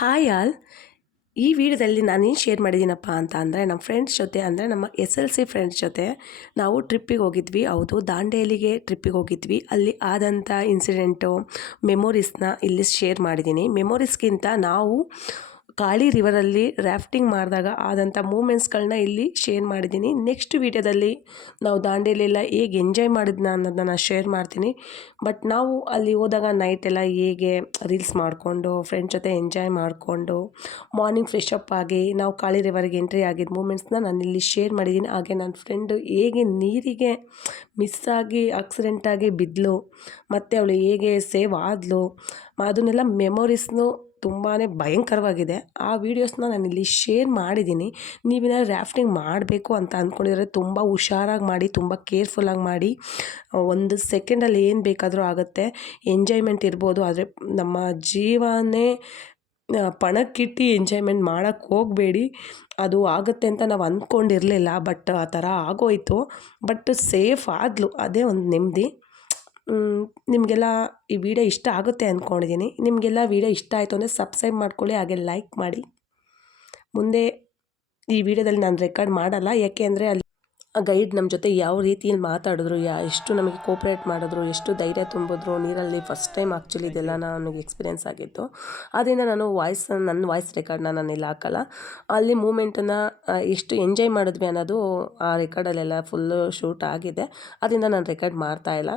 Hi all ಈ ವಿಡಿಯೋದಲ್ಲಿ ನಾನೇನು ಶೇರ್ ಮಾಡಿದ್ದೀನಪ್ಪ ಅಂತ ಅಂದರೆ ನಮ್ಮ ಫ್ರೆಂಡ್ಸ್ ಜೊತೆ ಅಂದರೆ ನಮ್ಮ ಎಸ್ ಎಲ್ ಸಿ ಫ್ರೆಂಡ್ಸ್ ಜೊತೆ ನಾವು ಟ್ರಿಪ್ಪಿಗೆ ಹೋಗಿದ್ವಿ. ಹೌದು, ದಾಂಡೇಲಿಗೆ ಟ್ರಿಪ್ಪಿಗೆ ಹೋಗಿದ್ವಿ. ಅಲ್ಲಿ ಆದಂಥ ಇನ್ಸಿಡೆಂಟು ಮೆಮೊರೀಸ್ನ ಇಲ್ಲಿ ಶೇರ್ ಮಾಡಿದ್ದೀನಿ. ಮೆಮೊರೀಸ್ಗಿಂತ ನಾವು ಕಾಳಿ ರಿವರಲ್ಲಿ ರಾಫ್ಟಿಂಗ್ ಮಾಡಿದಾಗ ಆದಂಥ ಮೂಮೆಂಟ್ಸ್ಗಳನ್ನ ಇಲ್ಲಿ ಶೇರ್ ಮಾಡಿದ್ದೀನಿ. ನೆಕ್ಸ್ಟ್ ವೀಡಿಯೋದಲ್ಲಿ ನಾವು ದಾಂಡೇಲಿಯೆಲ್ಲ ಹೇಗೆ ಎಂಜಾಯ್ ಮಾಡಿದ್ನ ಅನ್ನೋದನ್ನ ನಾನು ಶೇರ್ ಮಾಡ್ತೀನಿ. ಬಟ್ ನಾವು ಅಲ್ಲಿ ಹೋದಾಗ ನೈಟ್ ಎಲ್ಲ ಹೇಗೆ ರೀಲ್ಸ್ ಮಾಡಿಕೊಂಡು, ಫ್ರೆಂಡ್ಸ್ ಜೊತೆ ಎಂಜಾಯ್ ಮಾಡಿಕೊಂಡು, ಮಾರ್ನಿಂಗ್ ಫ್ರೆಶ್ ಅಪ್ ಆಗಿ ನಾವು ಕಾಳಿ ರಿವರ್ಗೆ ಎಂಟ್ರಿ ಆಗಿದ್ದ ಮೂಮೆಂಟ್ಸ್ನ ನಾನು ಇಲ್ಲಿ ಶೇರ್ ಮಾಡಿದ್ದೀನಿ. ಹಾಗೆ ನನ್ನ ಫ್ರೆಂಡು ಹೇಗೆ ನೀರಿಗೆ ಮಿಸ್ ಆಗಿ ಆಕ್ಸಿಡೆಂಟಾಗಿ ಬಿದ್ದಲು ಮತ್ತು ಅವಳು ಹೇಗೆ ಸೇವ್ ಆದಲು, ಅದನ್ನೆಲ್ಲ ಮೆಮೊರೀಸ್ನು ತುಂಬಾ ಭಯಂಕರವಾಗಿದೆ. ಆ ವೀಡಿಯೋಸ್ನ ನಾನು ಇಲ್ಲಿ ಶೇರ್ ಮಾಡಿದ್ದೀನಿ ನೀವೇನಾದ್ರು ರಾಫ್ಟಿಂಗ್ ಮಾಡಬೇಕು ಅಂತ ಅಂದ್ಕೊಂಡಿದ್ರೆ ತುಂಬ ಹುಷಾರಾಗಿ ಮಾಡಿ, ತುಂಬ ಕೇರ್ಫುಲ್ಲಾಗಿ ಮಾಡಿ. ಒಂದು ಸೆಕೆಂಡಲ್ಲಿ ಏನು ಬೇಕಾದರೂ ಆಗುತ್ತೆ. ಎಂಜಾಯ್ಮೆಂಟ್ ಇರ್ಬೋದು. ಆದರೆ ನಮ್ಮ ಜೀವನೇ ಪಣಕ್ಕಿಟ್ಟು ಎಂಜಾಯ್ಮೆಂಟ್ ಮಾಡೋಕ್ಕೆ ಹೋಗಬೇಡಿ. ಅದು ಆಗುತ್ತೆ ಅಂತ ನಾವು ಅಂದ್ಕೊಂಡಿರಲಿಲ್ಲ ಬಟ್ ಆ ಥರ ಆಗೋಯ್ತು. ಬಟ್ ಸೇಫ್ ಆದಳು ಅದೇ ಒಂದು ನೆಮ್ಮದಿ. ನಿಮಗೆಲ್ಲ ಈ ವಿಡಿಯೋ ಇಷ್ಟ ಆಗುತ್ತೆ ಅಂದ್ಕೊಂಡಿದ್ದೀನಿ ನಿಮಗೆಲ್ಲ ವಿಡಿಯೋ ಇಷ್ಟ ಆಯಿತು ಅಂದರೆ ಸಬ್ಸ್ಕ್ರೈಬ್ ಮಾಡ್ಕೊಳ್ಳಿ ಹಾಗೆ ಲೈಕ್ ಮಾಡಿ. ಮುಂದೆ ಈ ವಿಡಿಯೋದಲ್ಲಿ ನಾನು ರೆಕಾರ್ಡ್ ಮಾಡಲ್ಲ ಯಾಕೆ ಅಂದರೆ ಅಲ್ಲಿ ಆ ಗೈಡ್ ನಮ್ಮ ಜೊತೆ ಯಾವ ರೀತಿಯಲ್ಲಿ ಮಾತಾಡಿದ್ರು ಯಾ ಎಷ್ಟು ನಮಗೆ ಕೋಪ್ರೇಟ್ ಮಾಡಿದ್ರು ಎಷ್ಟು ಧೈರ್ಯ ತುಂಬಿದ್ರು ನೀರಲ್ಲಿ ಫಸ್ಟ್ ಟೈಮ್ ಆ್ಯಕ್ಚುಲಿ ಇದೆಲ್ಲ ನನಗೆ ಎಕ್ಸ್ಪೀರಿಯೆನ್ಸ್ ಆಗಿತ್ತು. ಆದ್ದರಿಂದ ನಾನು ವಾಯ್ಸ್ ನನ್ನ ವಾಯ್ಸ್ ರೆಕಾರ್ಡ್ನ ನಾನು ಇಲ್ಲಿ ಹಾಕಲ್ಲ. ಅಲ್ಲಿ ಮೂಮೆಂಟನ್ನು ಎಷ್ಟು ಎಂಜಾಯ್ ಮಾಡಿದ್ವಿ ಅನ್ನೋದು ಆ ರೆಕಾರ್ಡಲ್ಲೆಲ್ಲ ಫುಲ್ಲು ಶೂಟ್ ಆಗಿದೆ. ಅದರಿಂದ ನಾನು ರೆಕಾರ್ಡ್ ಮಾಡ್ತಾ ಇಲ್ಲ.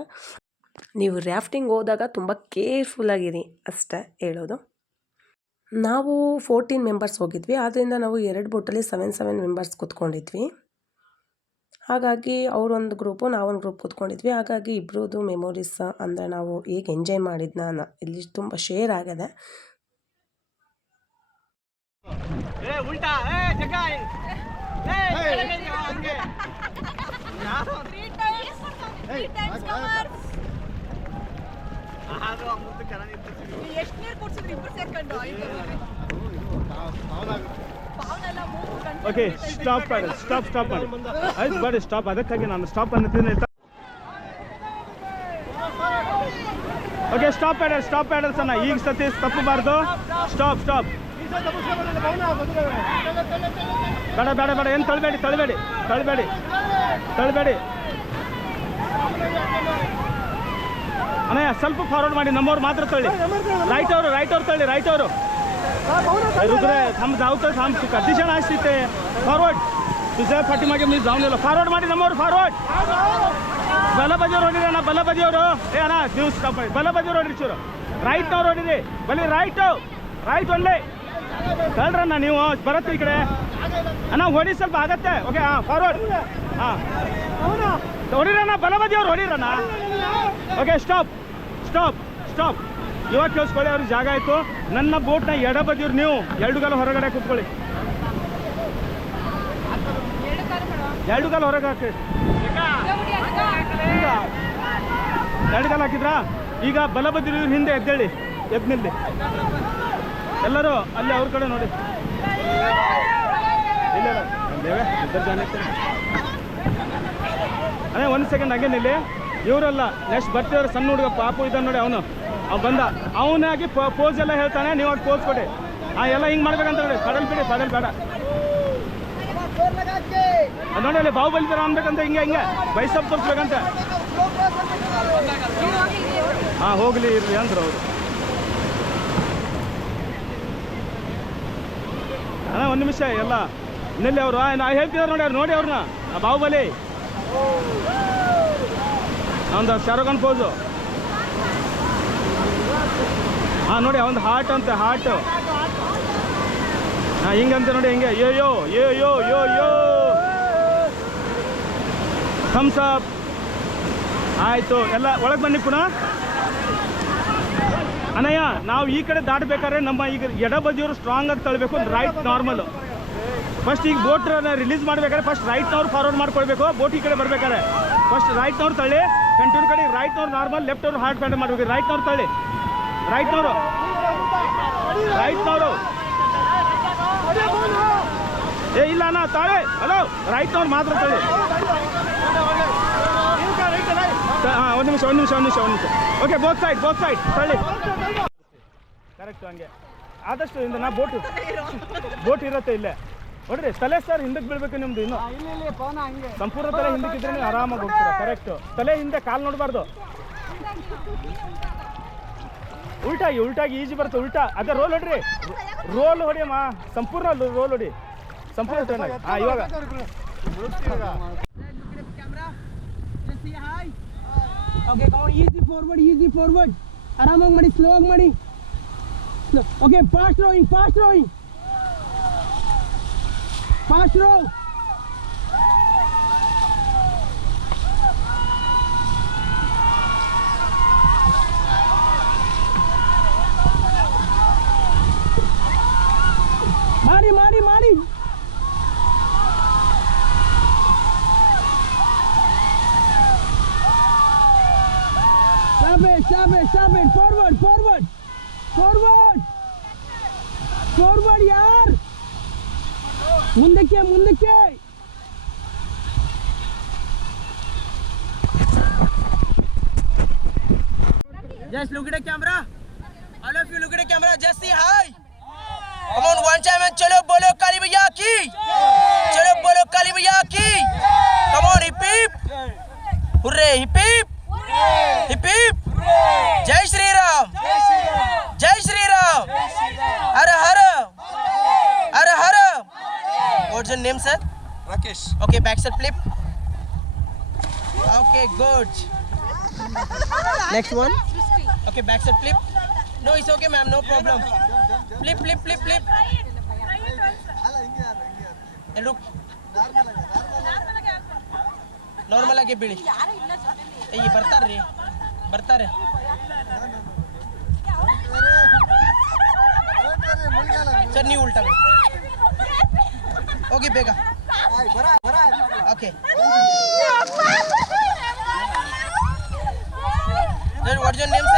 ನೀವು ರ್ಯಾಫ್ಟಿಂಗ್ ಹೋದಾಗ ತುಂಬ ಕೇರ್ಫುಲ್ಲಾಗಿರಿ ಅಷ್ಟೇ ಹೇಳೋದು. ನಾವು ಫೋರ್ಟೀನ್ ಮೆಂಬರ್ಸ್ ಹೋಗಿದ್ವಿ ಆದ್ದರಿಂದ ನಾವು ಎರಡು ಬೋಟಲ್ಲಿ ಸೆವೆನ್ ಸೆವೆನ್ ಮೆಂಬರ್ಸ್ ಕೂತ್ಕೊಂಡಿದ್ವಿ. ಹಾಗಾಗಿ ಅವರೊಂದು ಗ್ರೂಪು ನಾವೊಂದು ಗ್ರೂಪ್ ಕೂತ್ಕೊಂಡಿದ್ವಿ. ಹಾಗಾಗಿ ಇಬ್ಬರದು ಮೆಮೊರೀಸ್ ಅಂದರೆ ನಾವು ಹೇಗೆ ಎಂಜಾಯ್ ಮಾಡಿದ್ನ ನ- ಇಲ್ಲಿ ತುಂಬ ಶೇರ್ ಆಗಿದೆ. ಏ ಉಲ್ಟಾ ಏ ಜಗ್ಗ ಓಕೆ ಸ್ಟಾಪ್ ಮಾಡಿ ಸ್ಟಾಪ್ ಸ್ಟಾಪ್ ಮಾಡಿ ಆಯ್ತು ಬಾಡಿ ಸ್ಟಾಪ್ ಅದಕ್ಕಾಗಿ ನಾನು stop ಅನ್ನತೀನಿ okay stop paddle stop paddles ಸಣ್ಣ. ಈಗ ಸತಿ ತಪ್ಪಬಾರ್ದು. ಸ್ಟಾಪ್ ಸ್ಟಾಪ್ ಬೇಡ ಬೇಡ ಬೇಡ. ಏನು ತಳಬೇಡಿ ತಳಬೇಡಿ ತಳಬೇಡಿ. ತಳಬೇಡಿ. ಅಣ್ಣಯ್ಯ ಸ್ವಲ್ಪ ಫಾರ್ವರ್ಡ್ ಮಾಡಿ ನಮ್ಮವ್ರು ಮಾತ್ರ ತಳ್ಳಿ ರೈಟ್ ಅವರು ರೈಟ್ ಅವ್ರು ತಳ್ಳಿ ರೈಟ್ ಅವರು रुद्र थांब जाऊ तर थांब तू कधीच्या नाच तिथे फॉरवर्ड तुझ्या पाठीमागे मी जाऊन गेलो फॉरवर्ड ಮಾಡಿ ನಮ್ಮವ್ರು ಫಾರ್ವರ್ಡ್ ಬಲಬದಿಯವ್ರು ಹೊಡಿರಿ ಅಣ್ಣ ಬಲಬದಿಯವರು ಏ ಅಣ್ಣ ದಿವ್ಸ ಕಾಪಾಡಿ ಬಲಬದಿಯವ್ರು ಹೊಡಿರಿ ಚೂರು ರೈಟ್ನವ್ರು ಹೊಡಿರಿ ಬಲಿ ರೈಟು ರೈಟ್ ಒಳ್ಳೆ ಕಳ್ರಣ್ಣ ನೀವು ಬರತ್ತೆ ಈ ಕಡೆ ಅಣ್ಣ ಹೊಡಿ ಸ್ವಲ್ಪ ಆಗತ್ತೆ ಓಕೆ ಹಾಂ ಫಾರ್ವರ್ಡ್ ಹಾಂ ಹೊಡಿರಣ್ಣ ಬಲಬದಿಯವ್ರು ಹೊಡಿರಣ್ಣ ಓಕೆ ಸ್ಟಾಪ್ ಸ್ಟಾಪ್ ಸ್ಟಾಪ್. ಇವಾಗ ಕೇಳಿಸ್ಕೊಳ್ಳಿ, ಅವ್ರಿಗೆ ಜಾಗ ಆಯಿತು. ನನ್ನ ಬೋಟ್ನ ಎಡ ಬದಿಯವ್ರು ನೀವು. ಎರಡು ಕಾಲು ಹೊರಗಡೆ ಕೂತ್ಕೊಳ್ಳಿ. ಎರಡು ಕಾಲು ಹೊರಗೆ ಹಾಕಿ. ಎರಡು ಕಾಲ ಹಾಕಿದ್ರಾ? ಈಗ ಬಲ ಬದಿರು ಹಿಂದೆ ಎದ್ದೇಳಿ. ಎದ್ದು ನಿಲ್ಲಿ ಎಲ್ಲರೂ ಅಲ್ಲಿ ಅವ್ರ ಕಡೆ ನೋಡಿ. ಇಲ್ಲ. ಅದೇ ಒಂದು ಸೆಕೆಂಡ್ ಹಂಗೆ ನಿಲ್ಲಿ. ಇವರಲ್ಲ ನೆಕ್ಸ್ಟ್ ಬರ್ತಿದ್ರು ಸಣ್ಣ ಹುಡುಗ ಪಾಪು ಇದ್ದಾನೆ ನೋಡಿ ಅವನು. ಅವ್ನು ಬಂದ. ಅವನಾಗಿ ಪೋಸ್ ಎಲ್ಲ ಹೇಳ್ತಾನೆ, ನೀವು ಅವ್ರು ಪೋಸ್ ಕೊಡಿ. ಆ, ಎಲ್ಲ ಹಿಂಗೆ ಮಾಡ್ಬೇಕಂತ ನೋಡಿ. ಕಡಲ್ ಬಿಡಿ ಪಡಲ್ ಬೇಡ. ನೋಡಿ ಅಲ್ಲಿ ಬಾವು ಬಲಿತಾರ ಅನ್ಬೇಕಂತ, ಹಿಂಗೆ ಹಿಂಗೆ. ಬೈಸಪ್ ತೋರಿಸ್ಬೇಕಂತ. ಹಾಂ ಹೋಗ್ಲಿ ಇರಲಿ ಅಂದ್ರು ಅವರು. ಅಣ್ಣ, ಒಂದು ನಿಮಿಷ, ಎಲ್ಲ. ನಿಲ್ಲಿ ಅವರು? ನಾ ಹೇಳ್ತಿದ್ದಾರೆ ನೋಡಿ ಅವ್ರು, ನೋಡಿ ಅವ್ರನ್ನ ಬಾಹುಬಲಿ. ಒಂದು ಶಾರುಖ್ ಖಾನ್ ಪೋಸು ಹಾಂ, ನೋಡಿ ಒಂದು ಹಾರ್ಟ್ ಅಂತ ಹಾರ್ಟ್ ಹಾಂ ಹಿಂಗಂತೆ ನೋಡಿ, ಹಿಂಗೆ. ಯೋ ಯೋ ಯೋ ಯೋ ಯೋ ಯೋ. ಥಮ್ಸ್ ಅಪ್ ಆಯಿತು, ಎಲ್ಲ ಒಳಗೆ ಬನ್ನಿ ಪುನಃ. ಅನಯ್ಯ, ನಾವು ಈ ಕಡೆ ದಾಟಬೇಕಾದ್ರೆ ನಮ್ಮ ಈಗ ಎಡ ಬದಿಯವರು ಸ್ಟ್ರಾಂಗ್ ಆಗಿ ತಳ್ಬೇಕು ರೈಟ್ ನಾರ್ಮಲ್ ಫಸ್ಟ್ ಈಗ ಬೋಟ್ ರಿಲೀಸ್ ಮಾಡ್ಬೇಕಾದ್ರೆ ಫಸ್ಟ್ ರೈಟ್ನವ್ರು ಫಾರ್ವರ್ಡ್ ಮಾಡ್ಕೊಳ್ಬೇಕು ಬೋಟ್ ಈ ಕಡೆ ಬರ್ಬೇಕಾದ್ರೆ. ಫಸ್ಟ್ ರೈಟ್ನವ್ರು ತಳ್ಳಿ. ಕಂಟಿನ್ಯೂ ಕಡೆ ರೈಟ್ನವ್ರು ನಾರ್ಮಲ್ ಲೆಫ್ಟ್ ಅವ್ರು ಹಾರ್ಟ್ ಪ್ಯಾಂಡ್ ಮಾಡ್ಬೇಕು. ರೈಟ್ನವ್ರು ತಳ್ಳಿ. ರೈಟ್ನವರು ರೈಟ್ನವರು ಏ, ಇಲ್ಲ ಅಣ್ಣ, ತಾಳೆ. ಹಲೋ ರೈಟ್ನವ್ರು ಮಾತ್ರ ತಳ್ಳಿ. ಹಾಂ, ಒಂದು ನಿಮಿಷ ಒಂದು ನಿಮಿಷ ಒಂದು ನಿಮಿಷ ಒಂದು ನಿಮಿಷ. Okay both side both side ತಳ್ಳಿ. ಕರೆಕ್ಟ್ ಹಂಗೆ. ಆದಷ್ಟು ಇಂದ ನಾ ಬೋಟ್ ಬೋಟ್ ಇರುತ್ತೆ ಇಲ್ಲೇ. ನೋಡ್ರಿ ತಲೆ ಸರ್ ಹಿಂದಕ್ಕೆ ಬೀಳ್ಬೇಕು ನಿಮ್ದು ಇನ್ನು. ಸಂಪೂರ್ಣ ತಲೆ ಹಿಂದಕ್ಕೆ ಇದ್ರೆ ನೀವು ಆರಾಮಾಗಿ ಹೋಗ್ತೀರಾ? ಕರೆಕ್ಟ್ ತಲೆ ಹಿಂದೆ ಕಾಲು ನೋಡಬಾರ್ದು. ಉಲ್ಟಾಗಿ ಉಲ್ಟಾಗಿ ಈಜಿ ಬರುತ್ತೆ ಉಲ್ಟಾ. ಅದೇ ರೋಲ್ ಹೊಡ್ರಿ. ರೋಲ್ ಹೊಡಿಯಮ್ಮ. ಸಂಪೂರ್ಣ ರೋಲ್ ಹೊಡಿ. ಸಂಪೂರ್ಣ ಟ್ರೈನ್ ಆಗಿ ಹಾಂ ಇವಾಗ. Okay easy forward easy forward ಆರಾಮಾಗಿ ಮಾಡಿ ಸ್ಲೋ ಆಗಿ ಮಾಡಿ. Okay fast rowing fast rowing fast row Just look at the camera. All of you look at the camera. Just say hi. Come on, one time and chalo bolo kali bhaiya ki. Chalo bolo kali bhaiya ki. Come on, hip hip. Hooray, hip hip. Hip hip. Jai Shri Ram. Jai Shri Ram. Har har. Har har. What's your name, sir? Rakesh. Okay, back side flip. Okay, good. Next one. Okay, back side flip. No, it's okay, ma'am. No problem. Flip, flip, flip, flip. ಎರಡು normal ಆಗಿ ಬೀಳಿ ಏಯ್ ಬರ್ತಾರ್ರಿ ಬರ್ತಾರೆ sir ನೀವು ಉಲ್ಟಾ ಬಿಡಿ ಹೋಗಿ ಬೇಗ okay Then what's your name, sir?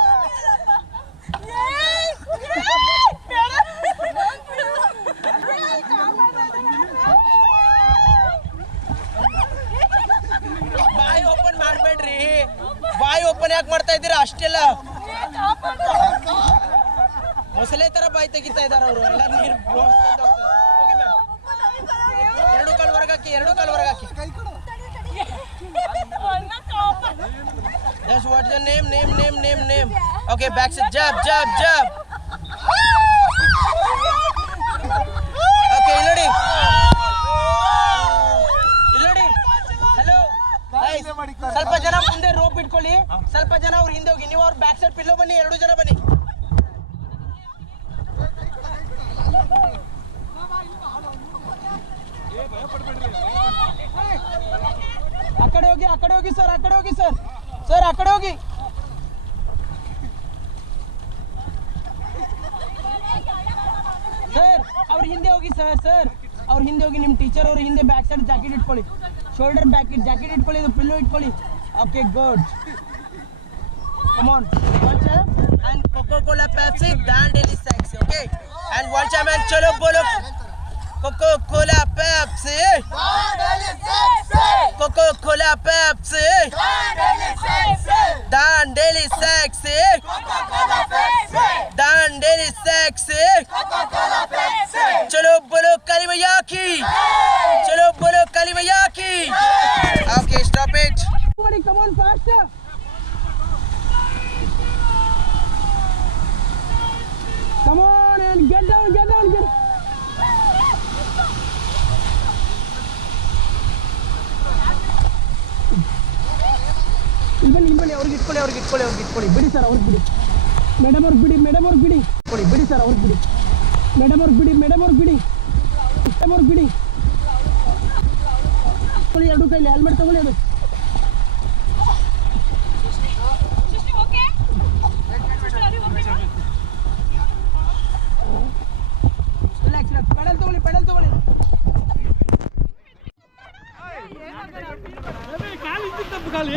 ಇದ್ದೀರಾ ಅಷ್ಟೆಲ್ಲ ಮೊಸಳೆ ತರ ಬಾಯಿ ತೆಗಿತಾ ಇದಾರ ಅವರು ಎಲ್ಲ ನೀರು ಹೋಗಿ ಮ್ಯಾಮ್ ಎರಡು ಕಾಲು ಹೊರಗಾಕಿ ಎರಡು ಕಾಲು ಹೊರಗಾಕಿ Just what's your name, name, name, name, name. Okay, back sit, jab, jab, jab. ಸ್ವಲ್ಪ ಜನ ಮುಂದೆ ರೋಪ್ ಇಟ್ಕೊಳ್ಳಿ. ಸ್ವಲ್ಪ ಜನ ಅವ್ರ ಹಿಂದೆ ಹೋಗಿ. ನೀವು ಅವ್ರ ಬ್ಯಾಕ್ ಸೈಡ್ ಪಿಲ್ಲೋ ಬನ್ನಿ, ಎರಡು ಜನ ಬನ್ನಿ. ಆ ಹೋಗಿ ಆ ಹೋಗಿ, ಸರ್, ಆ ಹೋಗಿ, ಸರ್. ಸರ್, ಆ ಹೋಗಿ. ಸರ್, ಅವ್ರ ಹಿಂದೆ ಹೋಗಿ, ಸರ್ ಸರ್. ಅವ್ರ ಹಿಂದೆ ಹೋಗಿ ನಿಮ್ಮ ಟೀಚರ್ ಅವ್ರ ಹಿಂದೆ ಬ್ಯಾಕ್ ಸೈಡ್ ಜಾಕೆಟ್ ಇಟ್ಕೊಳ್ಳಿ. ಶೋಲ್ಡರ್ ಬ್ಯಾಕ್ ಇಟ್ ಜಾಕೆಟ್ ಇಟ್ಕೊಳ್ಳಿ ಇದು ಪಿಲ್ಲು ಇಟ್ಕೊಳ್ಳಿ okay good come on what's up and coca cola Pepsi brand ಇಲ್ಲಿ sex okay and what's up and ಚಲೋ ಬೋಲೋ coca cola Pepsi coca cola Pepsi Dandeli sexy Dandeli sexy ಚಲೋ ಬೋಲೋ ಕರಿ ಭಯ್ಯಾ ಕಿ ಮಾಡಿ come on fast come on and get down get down get ಇಲ್ಲಿ ಬನ್ನಿ ಇಲ್ಲಿ ಬನ್ನಿ ಅವ್ರಿಗೆ ಇಟ್ಕೊಳ್ಳಿ ಅವ್ರಿಗೆ ಇಟ್ಕೊಳ್ಳಿ ಅವ್ರಿಗೆ ಇಟ್ಕೊಳ್ಳಿ. ಬಿಡಿ ಸರ್ ಅವ್ರಿಗೆ ಬಿಡಿ. ಮೇಡಮ್ ಅವ್ರಿಗೆ ಬಿಡಿ ಮೇಡಮ್ ಅವ್ರಿಗೆ ಬಿಡಿ. ಕೊಡಿ ಬಿಡಿ ಸರ್ ಅವ್ರಿಗೆ ಬಿಡಿ. ಮೇಡಮ್ ಅವ್ರಿಗೆ ಬಿಡಿ ಮೇಡಮ್ ಅವ್ರಿಗೆ ಬಿಡಿ. ಮೇಡಮ್ ಅವ್ರಿಗೆ ಬಿಡಿ. ಕೊಡಿ ಎರಡು ಕೈಲಿ ಹೆಲ್ಮೆಟ್ ತಗೊಳ್ಳಿ ಅದು. ಪೆಡಲ್ ತಗೊಳ್ಳಿ ಪೆಡಲ್ ತಗೊಳ್ಳಿ.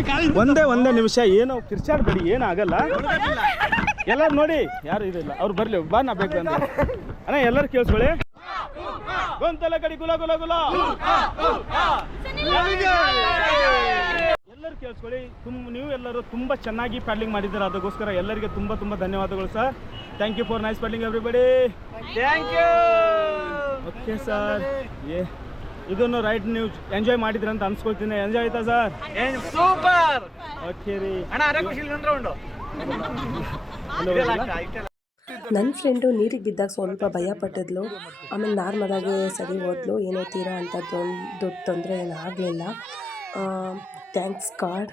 ಕಾಲು ಒಂದೇ ಒಂದೇ ನಿಮಿಷ ಏನೋ ಕಿರ್ಚಾಡ್ಬೇಡಿ ಏನಾಗಲ್ಲ. ಎಲ್ಲರೂ ನೋಡಿ ಯಾರು ಇದಿಲ್ಲ ಅವ್ರು ಬರ್ಲಿ ಬಾ ನಾ ಬೇಕು ಅಂದ್ರೆ ಅಣ್ಣ ಎಲ್ಲರೂ ಕೇಳಿಸ್ಕೊಳ್ಳಿ. ಗೊಂತಲ ಕಡಿ ಗುಲ ಗುಲಾ ಗುಲಾ. ಕೇಳಿಸ್ಕೊಳ್ಳಿ. ತುಂಬ ನೀವು ಎಲ್ಲರೂ ತುಂಬ ಚೆನ್ನಾಗಿ ಪ್ಯಾಡ್ಲಿಂಗ್ ಮಾಡಿದ್ದೀರಾ. ಅದಕ್ಕೋಸ್ಕರ ಎಲ್ಲರಿಗೆ ತುಂಬ ತುಂಬ ಧನ್ಯವಾದಗಳು sir. Thank you for nice paddling everybody thank you okay sir ಏ ಇದನ್ನು ರೈಟ್ ನೀವು ಎಂಜಾಯ್ ಮಾಡಿದ್ರಿ ಅಂತ ಅನ್ಸ್ಕೊಳ್ತೀನಿ. ಎಂಜಾಯ್ ಆಯ್ತಾ ಸರ್ ಸೂಪರ್ ಓಕೆ ರೀ. ನನ್ನ ಫ್ರೆಂಡು ನೀರಿಗೆ ಬಿದ್ದಾಗ ಸ್ವಲ್ಪ ಭಯ ಪಟ್ಟಿದ್ಲು. ಆಮೇಲೆ ನಾರ್ಮಲಾಗಿ ಸರಿ ಹೋದ್ಲು. ಏನೋ ತೀರಾ ಅಂತ ದೊಡ್ಡ ತೊಂದರೆ ಏನು ಆಗಲಿಲ್ಲ. Thanks god.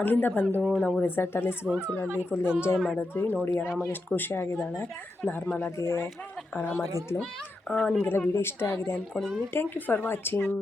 ಅಲ್ಲಿಂದ ಬಂದು ನಾವು ರೆಸಾರ್ಟಲ್ಲಿ ಸ್ವಿಮ್ಮಿಂಗ್ ಪೂಲಲ್ಲಿ ಫುಲ್ ಎಂಜಾಯ್ ಮಾಡಿದ್ವಿ. ನೋಡಿ, ಆರಾಮಾಗಿ ಎಷ್ಟು ಖುಷಿಯಾಗಿದ್ದಾಳೆ ನಾರ್ಮಲಾಗಿ ಆರಾಮಾಗಿದ್ಲು. ನಿಮಗೆಲ್ಲ ವೀಡಿಯೋ ಇಷ್ಟ ಆಗಿದೆ ಅಂದ್ಕೊಂಡಿದ್ದೀನಿ. Thank you for watching